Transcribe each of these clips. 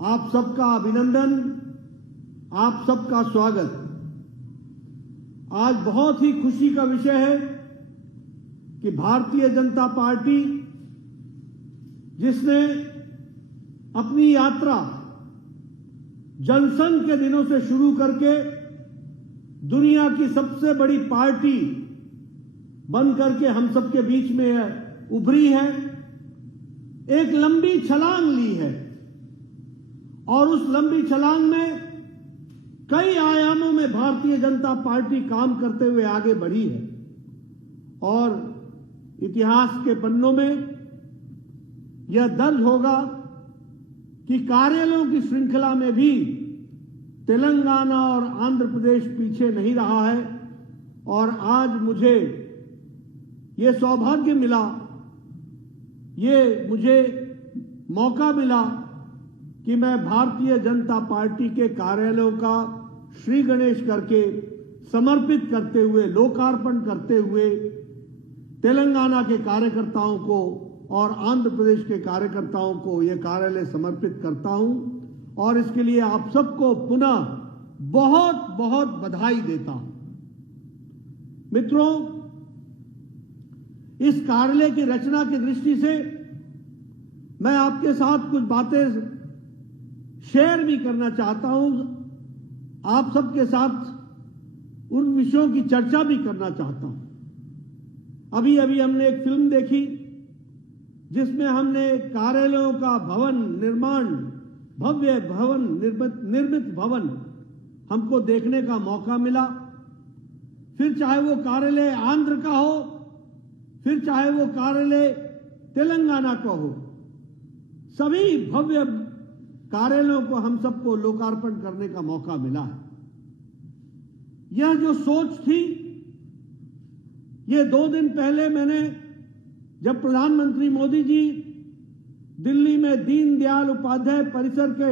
आप सबका अभिनंदन, आप सबका स्वागत। आज बहुत ही खुशी का विषय है कि भारतीय जनता पार्टी, जिसने अपनी यात्रा जनसंघ के दिनों से शुरू करके दुनिया की सबसे बड़ी पार्टी बन करके हम सबके बीच में उभरी है, एक लंबी छलांग ली है और उस लंबी छलांग में कई आयामों में भारतीय जनता पार्टी काम करते हुए आगे बढ़ी है और इतिहास के पन्नों में यह दर्ज होगा कि कार्यालयों की श्रृंखला में भी तेलंगाना और आंध्र प्रदेश पीछे नहीं रहा है। और आज मुझे ये सौभाग्य मिला, ये मुझे मौका मिला कि मैं भारतीय जनता पार्टी के कार्यालयों का श्री गणेश करके समर्पित करते हुए, लोकार्पण करते हुए तेलंगाना के कार्यकर्ताओं को और आंध्र प्रदेश के कार्यकर्ताओं को यह कार्यालय समर्पित करता हूं और इसके लिए आप सबको पुनः बहुत बहुत बधाई देता हूं। मित्रों, इस कार्यालय की रचना की दृष्टि से मैं आपके साथ कुछ बातें शेयर भी करना चाहता हूं, आप सबके साथ उन विषयों की चर्चा भी करना चाहता हूं। अभी अभी हमने एक फिल्म देखी जिसमें हमने कार्यालयों का भवन निर्माण, भव्य भवन, निर्मित भवन हमको देखने का मौका मिला। फिर चाहे वो कार्यालय आंध्र का हो, फिर चाहे वो कार्यालय तेलंगाना का हो, सभी भव्य कार्यालयों को हम सबको लोकार्पण करने का मौका मिला है। यह जो सोच थी, ये 2 दिन पहले मैंने, जब प्रधानमंत्री मोदी जी दिल्ली में दीनदयाल उपाध्याय परिसर के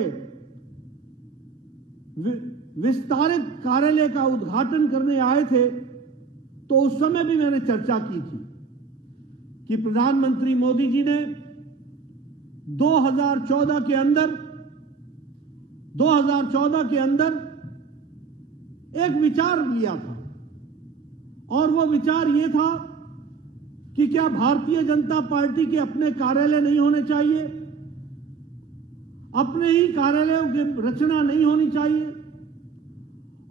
विस्तारित कार्यालय का उद्घाटन करने आए थे, तो उस समय भी मैंने चर्चा की थी कि प्रधानमंत्री मोदी जी ने 2014 के अंदर एक विचार लिया था और वो विचार ये था कि क्या भारतीय जनता पार्टी के अपने कार्यालय नहीं होने चाहिए, अपने ही कार्यालयों की रचना नहीं होनी चाहिए।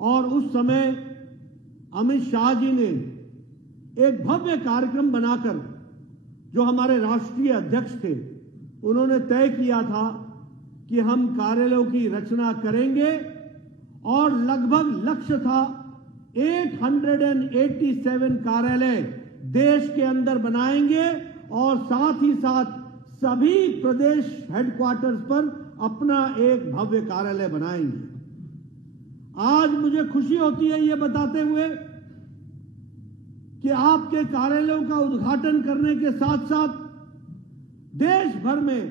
और उस समय अमित शाह जी ने एक भव्य कार्यक्रम बनाकर, जो हमारे राष्ट्रीय अध्यक्ष थे, उन्होंने तय किया था कि हम कार्यालयों की रचना करेंगे और लगभग लक्ष्य था 887 कार्यालय देश के अंदर बनाएंगे और साथ ही साथ सभी प्रदेश हेडक्वार्टर्स पर अपना एक भव्य कार्यालय बनाएंगे। आज मुझे खुशी होती है ये बताते हुए कि आपके कार्यालयों का उद्घाटन करने के साथ साथ देश भर में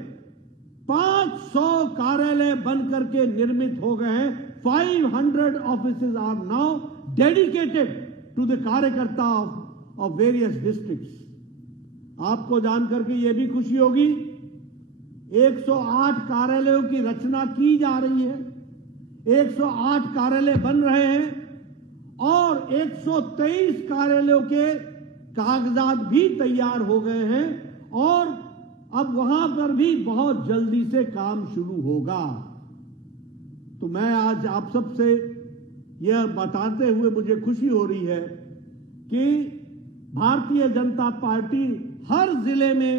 500 कार्यालय बनकर के निर्मित हो गए हैं। 500 offices are now dedicated to the karyakarta of various districts. आपको जानकर के यह भी खुशी होगी, 108 कार्यालयों की रचना की जा रही है, 108 कार्यालय बन रहे हैं और 123 कार्यालयों के कागजात भी तैयार हो गए हैं और अब वहां पर भी बहुत जल्दी से काम शुरू होगा। तो मैं आज आप सबसे यह बताते हुए मुझे खुशी हो रही है कि भारतीय जनता पार्टी हर जिले में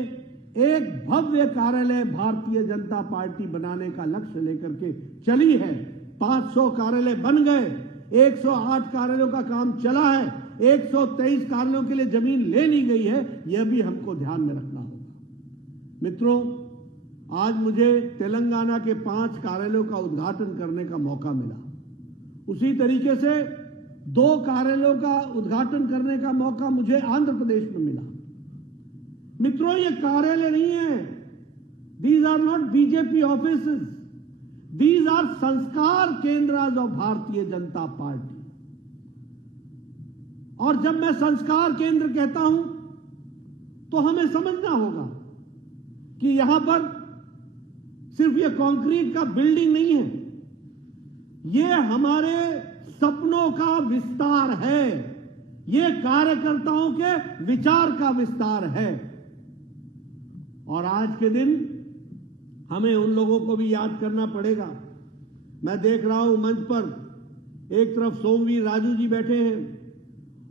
एक भव्य कार्यालय भारतीय जनता पार्टी बनाने का लक्ष्य लेकर के चली है। 500 कार्यालय बन गए, 108 कार्यालयों का काम चला है, 123 कार्यालयों के लिए जमीन ले ली गई है। यह भी हमको ध्यान में रखना होगा। मित्रों, आज मुझे तेलंगाना के 5 कार्यालयों का उद्घाटन करने का मौका मिला। उसी तरीके से 2 कार्यालयों का उद्घाटन करने का मौका मुझे आंध्र प्रदेश में मिला। मित्रों, ये कार्यालय नहीं है, these are not BJP offices, these are sanskar kendras of Bharatiya Janata party. और जब मैं संस्कार केंद्र कहता हूं तो हमें समझना होगा कि यहां पर सिर्फ ये कंक्रीट का बिल्डिंग नहीं है, ये हमारे सपनों का विस्तार है, ये कार्यकर्ताओं के विचार का विस्तार है। और आज के दिन हमें उन लोगों को भी याद करना पड़ेगा। मैं देख रहा हूं मंच पर एक तरफ सोमवीर राजू जी बैठे हैं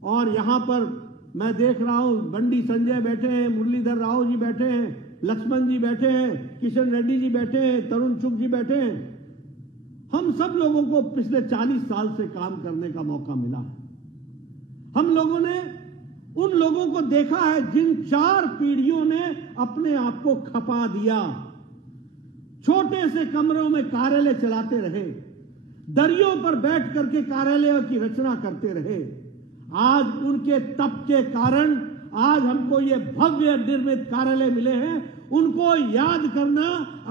और यहां पर मैं देख रहा हूं बंडी संजय बैठे हैं, मुरलीधर राव जी बैठे हैं, लक्ष्मण जी बैठे हैं, किशन रेड्डी जी बैठे हैं, तरुण चुग जी बैठे हैं। हम सब लोगों को पिछले 40 साल से काम करने का मौका मिला है। हम लोगों ने उन लोगों को देखा है जिन 4 पीढ़ियों ने अपने आप को खपा दिया, छोटे से कमरों में कार्यालय चलाते रहे, दरियों पर बैठ करके कार्यालयों की रचना करते रहे। आज उनके तप के कारण आज हमको ये भव्य निर्मित कार्यालय मिले हैं। उनको याद करना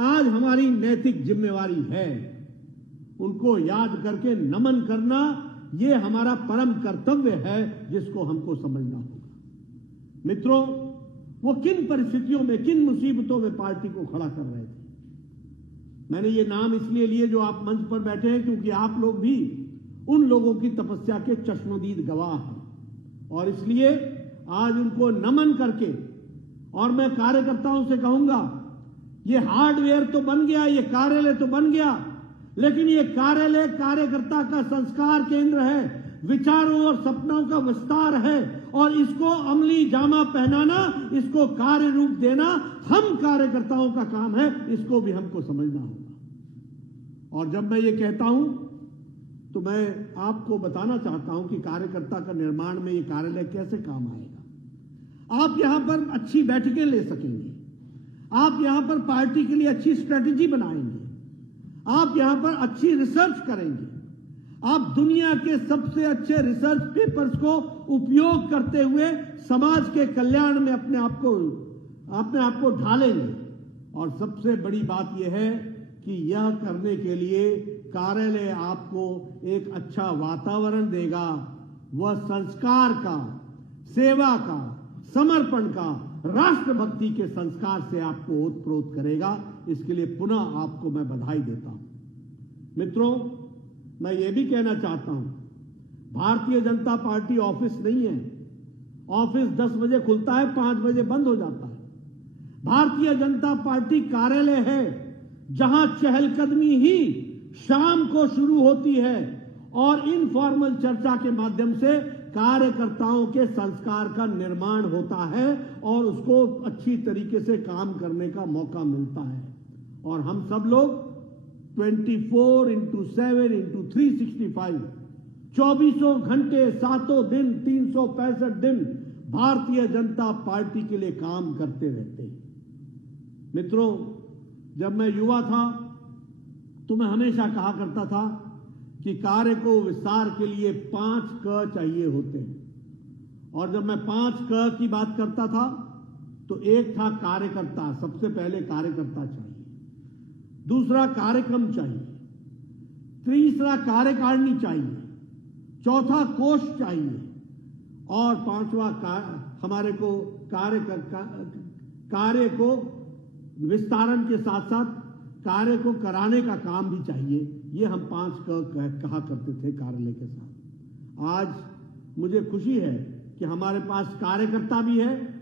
आज हमारी नैतिक जिम्मेवारी है। उनको याद करके नमन करना ये हमारा परम कर्तव्य है, जिसको हमको समझना होगा। मित्रों, वो किन परिस्थितियों में, किन मुसीबतों में पार्टी को खड़ा कर रहे थे। मैंने ये नाम इसलिए लिए जो आप मंच पर बैठे हैं, क्योंकि आप लोग भी उन लोगों की तपस्या के चश्मदीद गवाह हैं। और इसलिए आज उनको नमन करके, और मैं कार्यकर्ताओं से कहूंगा, ये हार्डवेयर तो बन गया, ये कार्यालय तो बन गया, लेकिन ये कार्यालय कार्यकर्ता का संस्कार केंद्र है, विचारों और सपनों का विस्तार है। और इसको अमली जामा पहनाना, इसको कार्य रूप देना हम कार्यकर्ताओं का काम है। इसको भी हमको समझना होगा। और जब मैं ये कहता हूं तो मैं आपको बताना चाहता हूं कि कार्यकर्ता का निर्माण में ये कार्यालय कैसे काम आएगा। आप यहां पर अच्छी बैठकें ले सकेंगे, आप यहां पर पार्टी के लिए अच्छी स्ट्रेटेजी बनाएंगे, आप यहां पर अच्छी रिसर्च करेंगे, आप दुनिया के सबसे अच्छे रिसर्च पेपर्स को उपयोग करते हुए समाज के कल्याण में अपने आप को ढालेंगे। और सबसे बड़ी बात यह है कि यह करने के लिए कार्यालय आपको एक अच्छा वातावरण देगा। वह संस्कार का, सेवा का, समर्पण का, राष्ट्रभक्ति के संस्कार से आपको ओतप्रोत करेगा। इसके लिए पुनः आपको मैं बधाई देता हूं। मित्रों, मैं ये भी कहना चाहता हूं, भारतीय जनता पार्टी ऑफिस नहीं है। ऑफिस 10 बजे खुलता है, 5 बजे बंद हो जाता है। भारतीय जनता पार्टी कार्यालय है, जहां चहलकदमी ही शाम को शुरू होती है और इनफॉर्मल चर्चा के माध्यम से कार्यकर्ताओं के संस्कार का निर्माण होता है और उसको अच्छी तरीके से काम करने का मौका मिलता है। और हम सब लोग 24/7/365 24 घंटे 7 दिन 365 दिन भारतीय जनता पार्टी के लिए काम करते रहते हैं। मित्रों, जब मैं युवा था तो मैं हमेशा कहा करता था कि कार्य को विस्तार के लिए 5 क चाहिए होते हैं। और जब मैं 5 क की बात करता था तो एक था कार्यकर्ता। सबसे पहले कार्यकर्ता चाहिए, दूसरा कार्यक्रम चाहिए, तीसरा कार्यकारिणी चाहिए, चौथा कोष चाहिए और 5वां हमारे को कार्य को विस्तारण के साथ साथ कार्य को कराने का काम भी चाहिए। ये हम 5 कहा करते थे कार्यालय के साथ। आज मुझे खुशी है कि हमारे पास कार्यकर्ता भी है,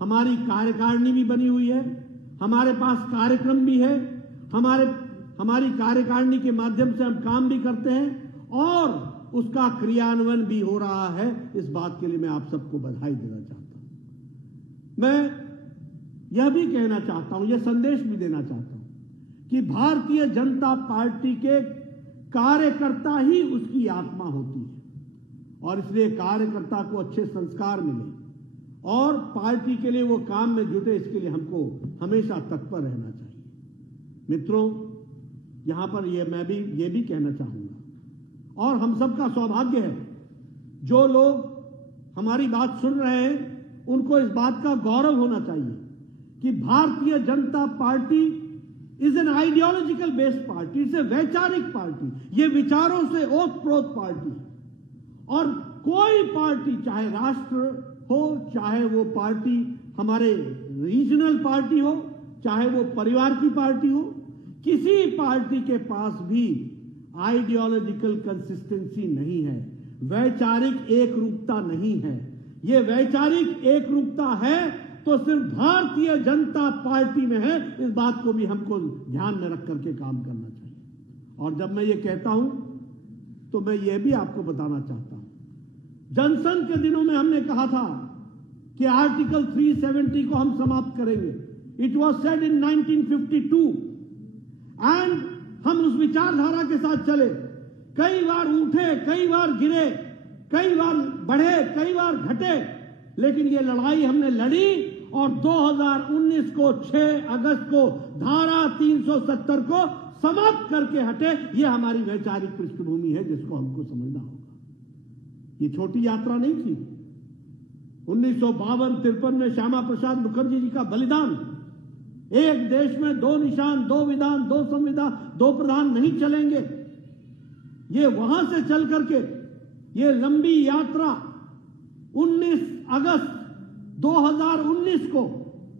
हमारी कार्यकारिणी भी बनी हुई है, हमारे पास कार्यक्रम भी है, हमारी कार्यकारिणी के माध्यम से हम काम भी करते हैं और उसका क्रियान्वयन भी हो रहा है। इस बात के लिए मैं आप सबको बधाई देना चाहता हूं। मैं यह भी कहना चाहता हूं, यह संदेश भी देना चाहता हूं कि भारतीय जनता पार्टी के कार्यकर्ता ही उसकी आत्मा होती है और इसलिए कार्यकर्ता को अच्छे संस्कार मिले और पार्टी के लिए वो काम में जुटे, इसके लिए हमको हमेशा तत्पर रहना चाहिए। मित्रों, यहां पर मैं भी ये भी कहना चाहूंगा और हम सबका सौभाग्य है, जो लोग हमारी बात सुन रहे हैं उनको इस बात का गौरव होना चाहिए कि Bharatiya Janata party is an ideological based party, it's a वैचारिक पार्टी। ये विचारों से ओतप्रोत पार्टी है और कोई पार्टी, चाहे राष्ट्र हो, चाहे वो पार्टी हमारे रीजनल पार्टी हो, चाहे वो परिवार की पार्टी हो, किसी पार्टी के पास भी आइडियोलॉजिकल कंसिस्टेंसी नहीं है, वैचारिक एकरूपता नहीं है। ये वैचारिक एकरूपता है तो सिर्फ भारतीय जनता पार्टी में है। इस बात को भी हमको ध्यान में रख करके काम करना चाहिए। और जब मैं ये कहता हूं तो मैं ये भी आपको बताना चाहता हूं, जनसंघ के दिनों में हमने कहा था कि आर्टिकल 370 को हम समाप्त करेंगे। It was said in 1952 and हम उस विचारधारा के साथ चले। कई बार उठे, कई बार गिरे, कई बार बढ़े, कई बार घटे, लेकिन ये लड़ाई हमने लड़ी और 2019 को 6 अगस्त को धारा 370 को समाप्त करके हटे। ये हमारी वैचारिक पृष्ठभूमि है जिसको हमको समझना होगा। ये छोटी यात्रा नहीं थी। 1952-53 में श्यामा प्रसाद मुखर्जी जी का बलिदान, एक देश में 2 निशान, 2 विधान, 2 संविधान, 2 प्रधान नहीं चलेंगे। ये वहां से चल करके ये लंबी यात्रा 19 अगस्त 2019 को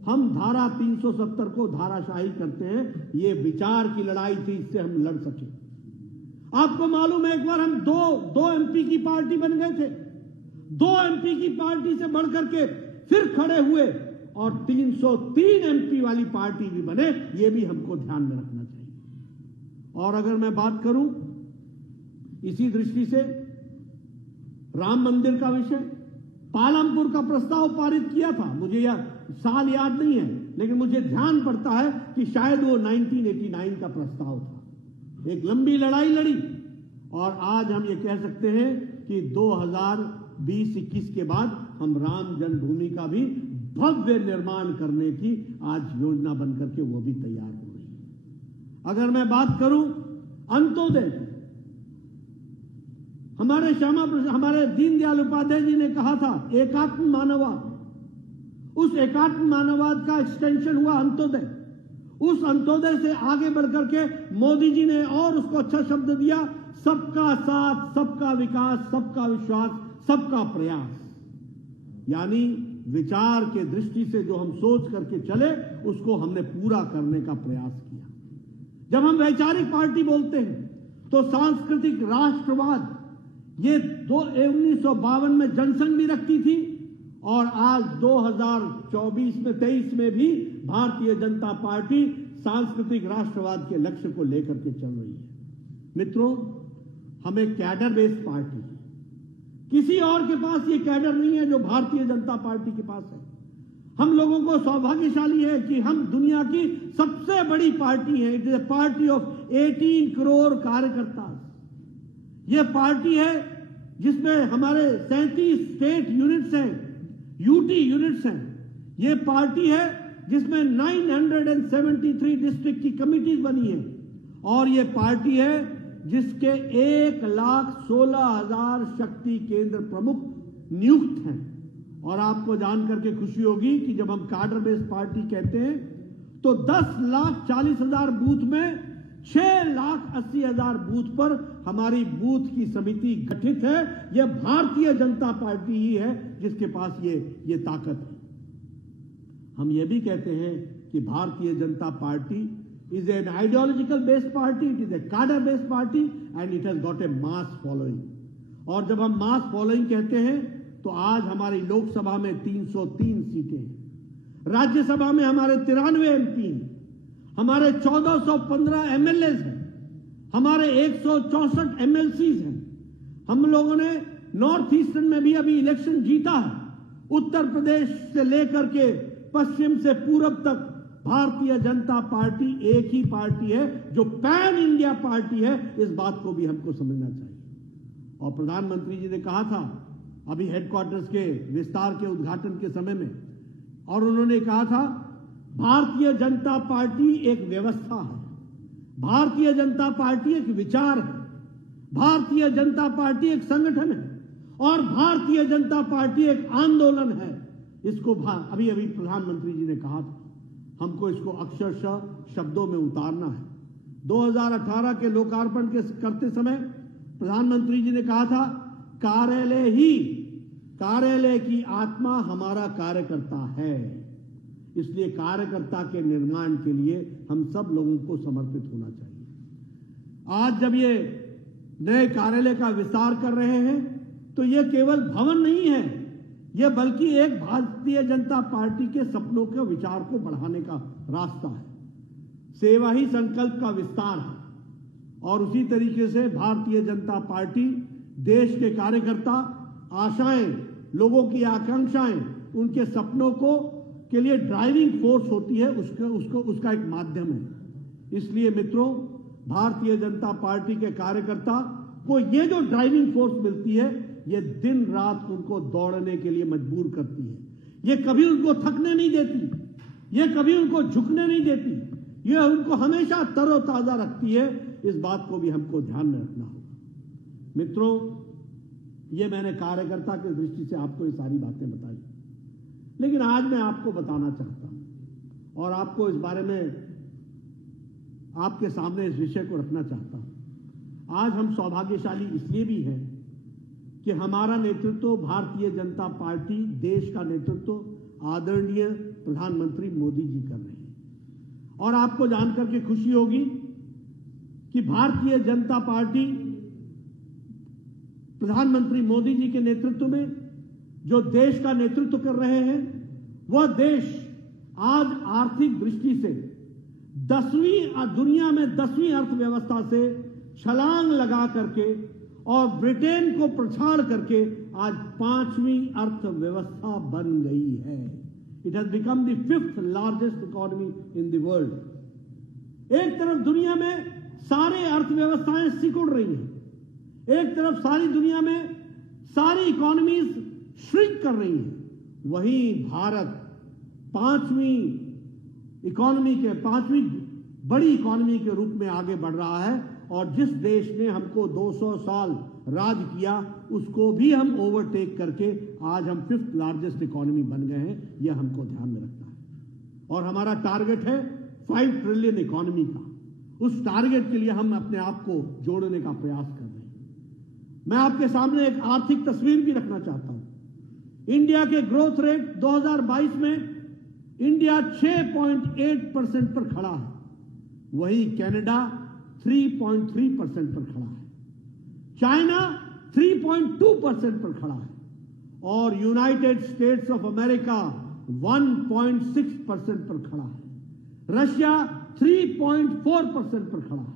हम धारा 370 को धाराशाही करते हैं। ये विचार की लड़ाई थी, इससे हम लड़ सके। आपको मालूम है एक बार हम दो एमपी की पार्टी बन गए थे। 2 एमपी की पार्टी से बढ़कर के फिर खड़े हुए और 303 एमपी वाली पार्टी भी बने। ये भी हमको ध्यान में रखना चाहिए। और अगर मैं बात करूं इसी दृष्टि से राम मंदिर का विषय, पालमपुर का प्रस्ताव पारित किया था। मुझे यह साल याद नहीं है, लेकिन मुझे ध्यान पड़ता है कि शायद वो 1989 का प्रस्ताव था। एक लंबी लड़ाई लड़ी और आज हम ये कह सकते हैं कि 2020-21 के बाद हम राम जन्मभूमि का भी भव्य निर्माण करने की आज योजना बनकर के वो भी तैयार हो रही है। अगर मैं बात करूं अंत्योदय, हमारे दीनदयाल उपाध्याय जी ने कहा था एकात्म मानववाद। उस एकात्म मानववाद का एक्सटेंशन हुआ अंत्योदय। उस अंत्योदय से आगे बढ़कर के मोदी जी ने और उसको अच्छा शब्द दिया, सबका साथ, सबका विकास, सबका विश्वास, सबका प्रयास। यानी विचार के दृष्टि से जो हम सोच करके चले उसको हमने पूरा करने का प्रयास किया। जब हम वैचारिक पार्टी बोलते हैं तो सांस्कृतिक राष्ट्रवाद ये 1952 में जनसंघ भी रखती थी और आज 2024 में 23 में भी भारतीय जनता पार्टी सांस्कृतिक राष्ट्रवाद के लक्ष्य को लेकर के चल रही है। मित्रों, हमें कैडर बेस्ड पार्टी है। किसी और के पास ये कैडर नहीं है जो भारतीय जनता पार्टी के पास है। हम लोगों को सौभाग्यशाली है कि हम दुनिया की सबसे बड़ी पार्टी है। It is a party of 18 crore कार्यकर्ता। ये पार्टी है जिसमें हमारे 37 स्टेट यूनिट्स हैं, यूटी यूनिट्स हैं। ये पार्टी है जिसमें 973 डिस्ट्रिक्ट की कमिटीज बनी है और ये पार्टी है जिसके 1,16,000 शक्ति केंद्र प्रमुख नियुक्त हैं। और आपको जानकर के खुशी होगी कि जब हम कार्डर बेस्ड पार्टी कहते हैं तो 10,40,000 बूथ में 6,80,000 बूथ पर हमारी बूथ की समिति गठित है। यह भारतीय जनता पार्टी ही है जिसके पास ये ताकत है। हम ये भी कहते हैं कि Bharatiya Janata party is an ideological based party, it is a cadre based party and it has got a mass following। और जब हम mass following कहते हैं तो आज हमारी लोकसभा में 303 सीटें हैं, राज्यसभा में हमारे 93 एमपी हैं, हमारे 1415 एमएलए हैं, हमारे 164 एमएलसीज हैं। हम लोगों ने नॉर्थ ईस्टर्न में भी अभी इलेक्शन जीता है। उत्तर प्रदेश से लेकर के पश्चिम से पूरब तक भारतीय जनता पार्टी एक ही पार्टी है जो पैन इंडिया पार्टी है। इस बात को भी हमको समझना चाहिए। और प्रधानमंत्री जी ने कहा था अभी हेडक्वार्टर्स के विस्तार के उद्घाटन के समय में, और उन्होंने कहा था भारतीय जनता पार्टी एक व्यवस्था है, भारतीय जनता पार्टी एक विचार है, भारतीय जनता पार्टी एक संगठन है और भारतीय जनता पार्टी एक आंदोलन है। इसको अभी अभी प्रधानमंत्री जी ने कहा था, हमको इसको अक्षरशः शब्दों में उतारना है। 2018 के लोकार्पण के करते समय प्रधानमंत्री जी ने कहा था कार्यालय की आत्मा हमारा कार्यकर्ता है। इसलिए कार्यकर्ता के निर्माण के लिए हम सब लोगों को समर्पित होना चाहिए। आज जब ये नए कार्यालय का विस्तार कर रहे हैं तो ये केवल भवन नहीं है, ये बल्कि एक भारतीय जनता पार्टी के सपनों के विचार को बढ़ाने का रास्ता है। सेवा ही संकल्प का विस्तार है और उसी तरीके से भारतीय जनता पार्टी देश के कार्यकर्ता, आशाएं, लोगों की आकांक्षाएं, उनके सपनों को के लिए ड्राइविंग फोर्स होती है, उसका एक माध्यम है। इसलिए मित्रों, भारतीय जनता पार्टी के कार्यकर्ता को ये जो ड्राइविंग फोर्स मिलती है, ये दिन रात उनको दौड़ने के लिए मजबूर करती है। ये कभी उनको थकने नहीं देती, ये कभी उनको झुकने नहीं देती, ये उनको हमेशा तरोताजा रखती है। इस बात को भी हमको ध्यान में रखना होगा। मित्रों, ये मैंने कार्यकर्ता की दृष्टि से आपको ये सारी बातें बताई, लेकिन आज मैं आपको बताना चाहता हूं और आपको इस बारे में आपके सामने इस विषय को रखना चाहता हूं। आज हम सौभाग्यशाली इसलिए भी हैं कि हमारा नेतृत्व, भारतीय जनता पार्टी, देश का नेतृत्व आदरणीय प्रधानमंत्री मोदी जी कर रहे हैं। और आपको जानकर के खुशी होगी कि भारतीय जनता पार्टी प्रधानमंत्री मोदी जी के नेतृत्व में जो देश का नेतृत्व कर रहे हैं, वह देश आज आर्थिक दृष्टि से दुनिया में 10वीं अर्थव्यवस्था से छलांग लगा करके और ब्रिटेन को पछाड़ करके आज 5वीं अर्थव्यवस्था बन गई है। It has become the 5th largest economy in the world. एक तरफ दुनिया में सारे अर्थव्यवस्थाएं सिकुड़ रही हैं, एक तरफ सारी दुनिया में सारी इकोनॉमीज श्रिंक कर रही हैं, वहीं भारत 5वीं बड़ी इकोनॉमी के रूप में आगे बढ़ रहा है। और जिस देश ने हमको 200 साल राज किया, उसको भी हम ओवरटेक करके आज हम 5th लार्जेस्ट इकोनॉमी बन गए हैं। यह हमको ध्यान में रखना है। और हमारा टारगेट है 5 ट्रिलियन इकोनॉमी का। उस टारगेट के लिए हम अपने आप को जोड़ने का प्रयास कर रहे हैं। मैं आपके सामने एक आर्थिक तस्वीर भी रखना चाहता हूं। इंडिया के ग्रोथ रेट 2022 में इंडिया 6.8% पर खड़ा है, वहीं कनाडा 3.3% पर खड़ा है, चाइना 3.2% पर खड़ा है और यूनाइटेड स्टेट्स ऑफ अमेरिका 1.6% पर खड़ा है। रशिया 3.4% पर खड़ा है।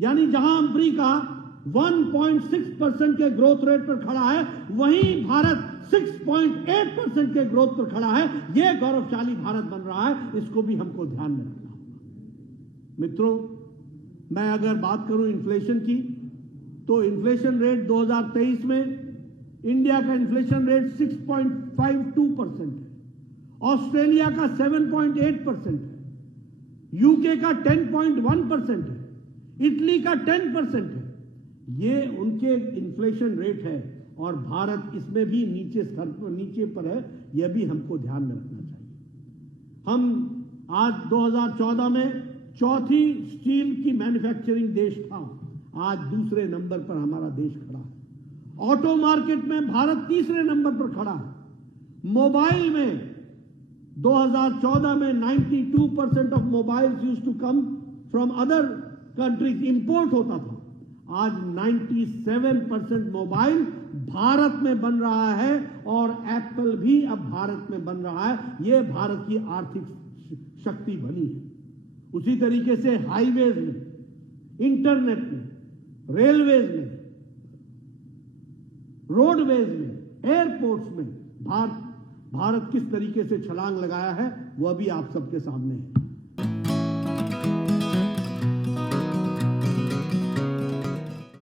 यानी जहां अमेरिका 1.6% के ग्रोथ रेट पर खड़ा है, वहीं भारत 6.8% के ग्रोथ पर खड़ा है। यह गौरवशाली भारत बन रहा है, इसको भी हमको ध्यान में रखना होगा। मित्रों, मैं अगर बात करूं इन्फ्लेशन की, तो इन्फ्लेशन रेट 2023 में इंडिया का इन्फ्लेशन रेट 6.52% है, ऑस्ट्रेलिया का 7.8% है, यूके का 10.1% है, इटली का 10% है। ये उनके इन्फ्लेशन रेट है और भारत इसमें भी नीचे पर है। यह भी हमको ध्यान में रखना चाहिए। हम आज 2014 में चौथी स्टील की मैन्युफैक्चरिंग देश था, आज दूसरे नंबर पर हमारा देश खड़ा है। ऑटो मार्केट में भारत तीसरे नंबर पर खड़ा है। मोबाइल में 2014 में 92% of mobiles used to come from other countries, import होता था। आज 97% मोबाइल भारत में बन रहा है और एप्पल भी अब भारत में बन रहा है। यह भारत की आर्थिक शक्ति बनी है। उसी तरीके से हाईवेज में, इंटरनेट में, रेलवेज में, रोडवेज में, एयरपोर्ट्स में भारत किस तरीके से छलांग लगाया है, वह भी आप सबके सामने है।